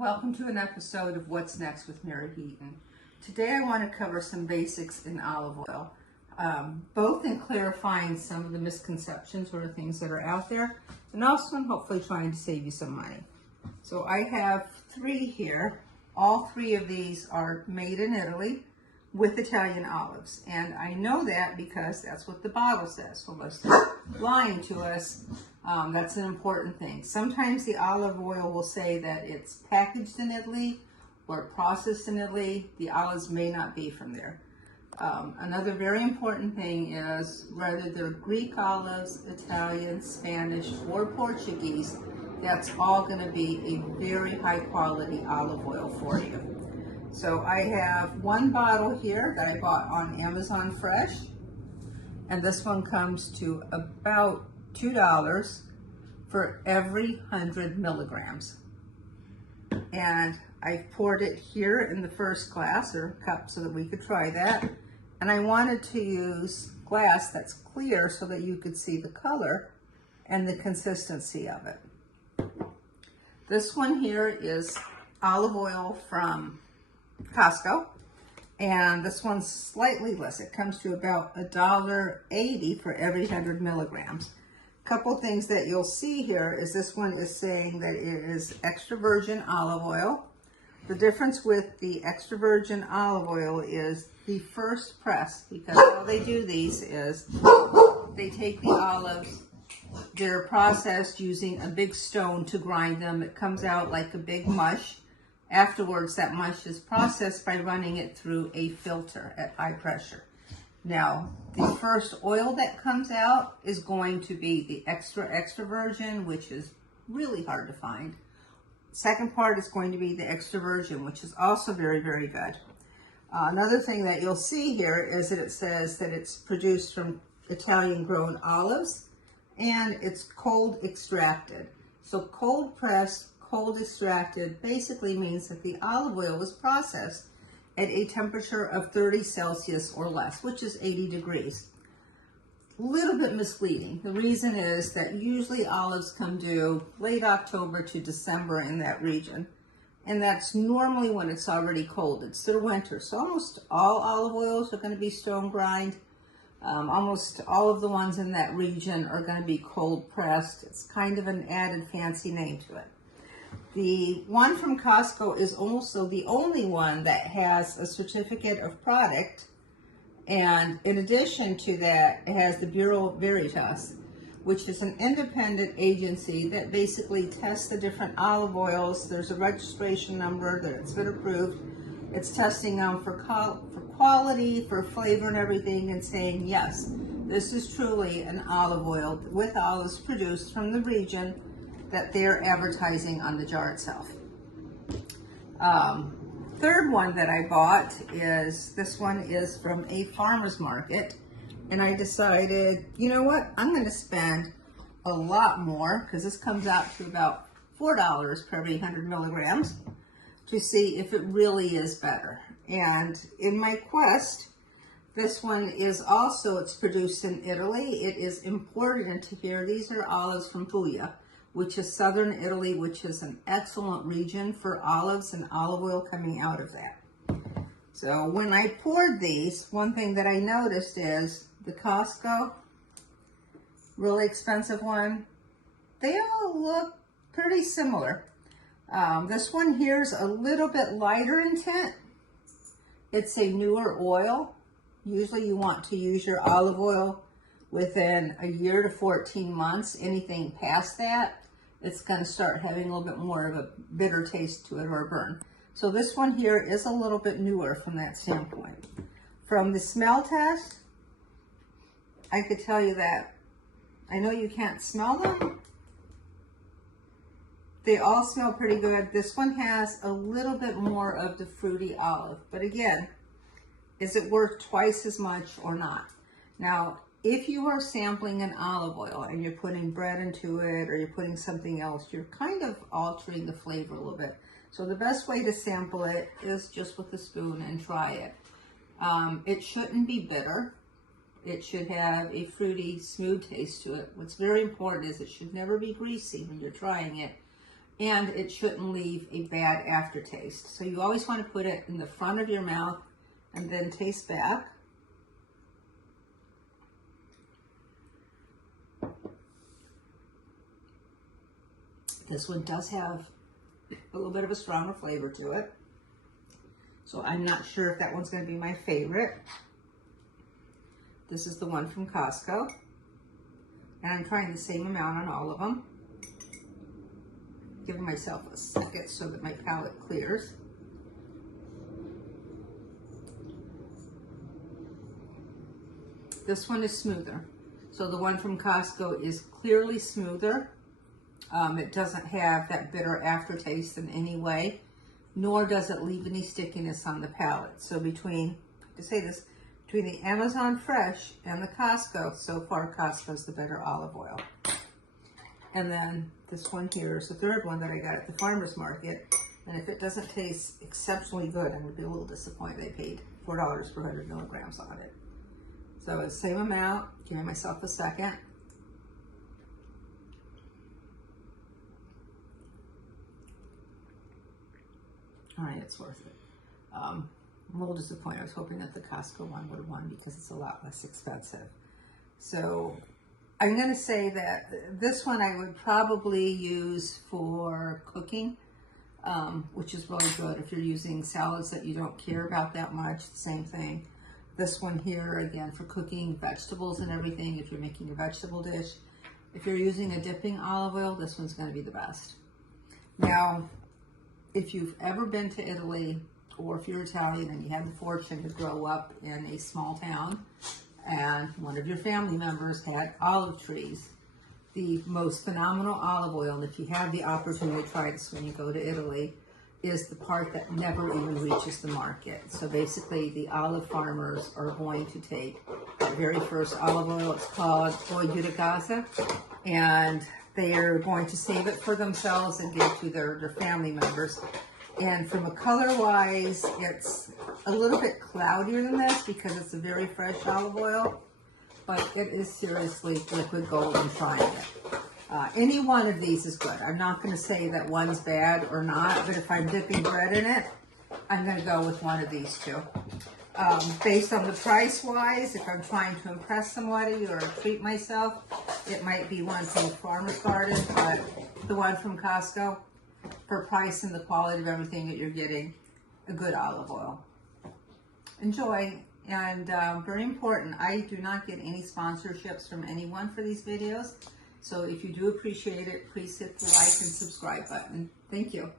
Welcome to an episode of What's Next with Mary Heaton. Today I want to cover some basics in olive oil, both in clarifying some of the misconceptions or things that are out there, and also in hopefully trying to save you some money. So I have three here. All three of these are made in Italy with Italian olives, and I know that because that's what the bottle says. So unless they're lying to us, that's an important thing. Sometimes the olive oil will say that it's packaged in Italy or processed in Italy. The olives may not be from there. Another very important thing is whether they're Greek olives, Italian, Spanish, or Portuguese, that's all going to be a very high quality olive oil for you. So I have one bottle here that I bought on Amazon Fresh, and this one comes to about $2 for every 100 milligrams. And I poured it here in the first glass or cup so that we could try that. And I wanted to use glass that's clear so that you could see the color and the consistency of it. This one here is olive oil from Costco, and this one's slightly less. It comes to about $1.80 for every 100 milligrams. Couple things that you'll see here is this one is saying that it is extra virgin olive oil. The difference with the extra virgin olive oil is the first press, because how they do these is they take the olives, they're processed using a big stone to grind them. It comes out like a big mush. Afterwards, that mush is processed by running it through a filter at high pressure. Now, the first oil that comes out is going to be the extra virgin, which is really hard to find. Second part is going to be the extra virgin, which is also very, very good. Another thing that you'll see here is that it says that it's produced from Italian grown olives and it's cold extracted. So cold pressed, cold extracted basically means that the olive oil was processed at a temperature of 30 Celsius or less, which is 80 degrees. A little bit misleading. The reason is that usually olives come due late October to December in that region. And that's normally when it's already cold. It's their winter. So almost all olive oils are going to be stone grind. Almost all of the ones in that region are going to be cold pressed. It's kind of an added fancy name to it. The one from Costco is also the only one that has a certificate of product, and in addition to that, it has the Bureau Veritas, which is an independent agency that basically tests the different olive oils. There's a registration number that it's been approved. It's testing them for quality, for flavor and everything, and saying, yes, this is truly an olive oil with olives produced from the region that they're advertising on the jar itself. Third one that I bought is, this one is from a farmer's market, and I decided, you know what, I'm going to spend a lot more, because this comes out to about $4 per every 100 milligrams, to see if it really is better. And in my quest, this one is also, it's produced in Italy. It is imported into here. These are olives from Puglia, which is southern Italy, which is an excellent region for olives and olive oil coming out of that. So when I poured these, one thing that I noticed is the Costco, really expensive one, they all look pretty similar. This one here is a little bit lighter in tint. It's a newer oil. Usually you want to use your olive oil within a year to 14 months. Anything past that, it's going to start having a little bit more of a bitter taste to it or a burn. So this one here is a little bit newer from that standpoint. From the smell test, I could tell you that I know you can't smell them. They all smell pretty good. This one has a little bit more of the fruity olive, but again, is it worth twice as much or not? Now, if you are sampling an olive oil and you're putting bread into it or you're putting something else, you're kind of altering the flavor a little bit. So the best way to sample it is just with a spoon and try it. It shouldn't be bitter. It should have a fruity, smooth taste to it. What's very important is it should never be greasy when you're trying it. and it shouldn't leave a bad aftertaste. So you always want to put it in the front of your mouth and then taste back. This one does have a little bit of a stronger flavor to it. So I'm not sure if that one's going to be my favorite. This is the one from Costco. And I'm trying the same amount on all of them. Giving myself a second so that my palate clears. This one is smoother. So the one from Costco is clearly smoother. It doesn't have that bitter aftertaste in any way, nor does it leave any stickiness on the palate. So between the Amazon Fresh and the Costco, so far Costco's the better olive oil. And then this one here is the third one that I got at the farmer's market. And if it doesn't taste exceptionally good, I'm going to be a little disappointed. I paid $4 per 100 milligrams on it. So it's the same amount, giving myself a second. All right, it's worth it. I'm a little disappointed. I was hoping that the Costco one would have won because it's a lot less expensive. So I'm going to say that this one I would probably use for cooking, which is really good if you're using salads that you don't care about that much. The same thing. This one here, again, for cooking vegetables and everything, if you're making a vegetable dish. If you're using a dipping olive oil, this one's going to be the best. Now, if you've ever been to Italy, or if you're Italian and you have the fortune to grow up in a small town, and one of your family members had olive trees, the most phenomenal olive oil, and if you have the opportunity to try this when you go to Italy, is the part that never even reaches the market. So basically, the olive farmers are going to take the very first olive oil. It's called oilOil, and they are going to save it for themselves and give to their family members. And from a color-wise, it's a little bit cloudier than this because it's a very fresh olive oil, but it is seriously liquid gold in trying it. Any one of these is good. I'm not going to say that one's bad or not, but if I'm dipping bread in it, I'm going to go with one of these two. Based on the price-wise, if I'm trying to impress somebody or treat myself, it might be one from the farmer's garden, but the one from Costco, for price and the quality of everything that you're getting, a good olive oil. Enjoy. And very important, I do not get any sponsorships from anyone for these videos. So if you do appreciate it, please hit the like and subscribe button. Thank you.